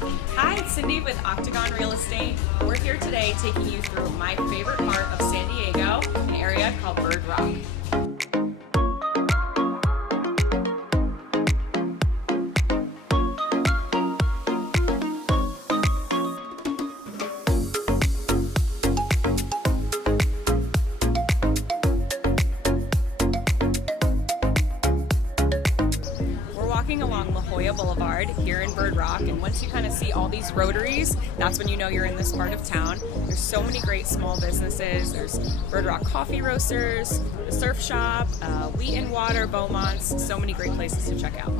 Hi, it's Cindy with Octagon Real Estate. We're here today taking you through my favorite part of San Diego, an area called Bird Rock. Walking along La Jolla Boulevard here in Bird Rock, and once you kind of see all these rotaries, that's when you know you're in this part of town. There's so many great small businesses. There's Bird Rock Coffee Roasters, the Surf Shop, Wheat and Water, Beaumont's, so many great places to check out.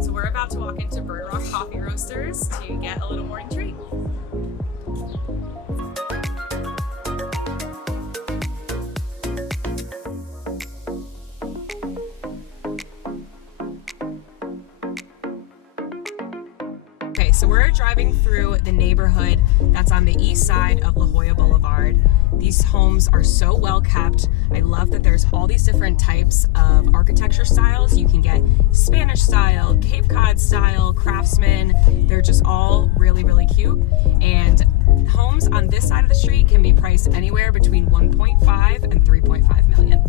So we're about to walk into Bird Rock Coffee Roasters to get a little more intrigued. Okay, so we're driving through the neighborhood that's on the east side of La Jolla Boulevard. These homes are so well kept. I love that there's all these different types of architecture styles. You can get Spanish style, Cape Cod style, craftsman. They're just all really, really cute. And homes on this side of the street can be priced anywhere between 1.5 and 3.5 million.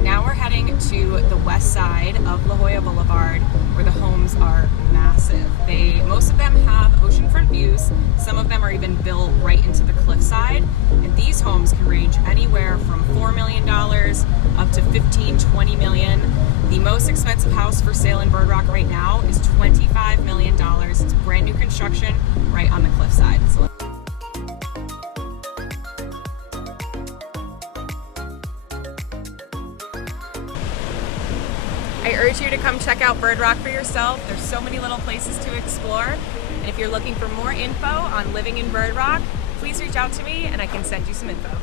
Now we're heading to the west side of La Jolla Boulevard, where the homes are massive. Most of them have oceanfront views. Some of them are even built right into the cliffside. And these homes can range anywhere from $4 million up to $15-20 million. The most expensive house for sale in Bird Rock right now is $25 million. It's brand new construction right on the cliffside. So I urge you to come check out Bird Rock for yourself. There's so many little places to explore. And if you're looking for more info on living in Bird Rock, please reach out to me and I can send you some info.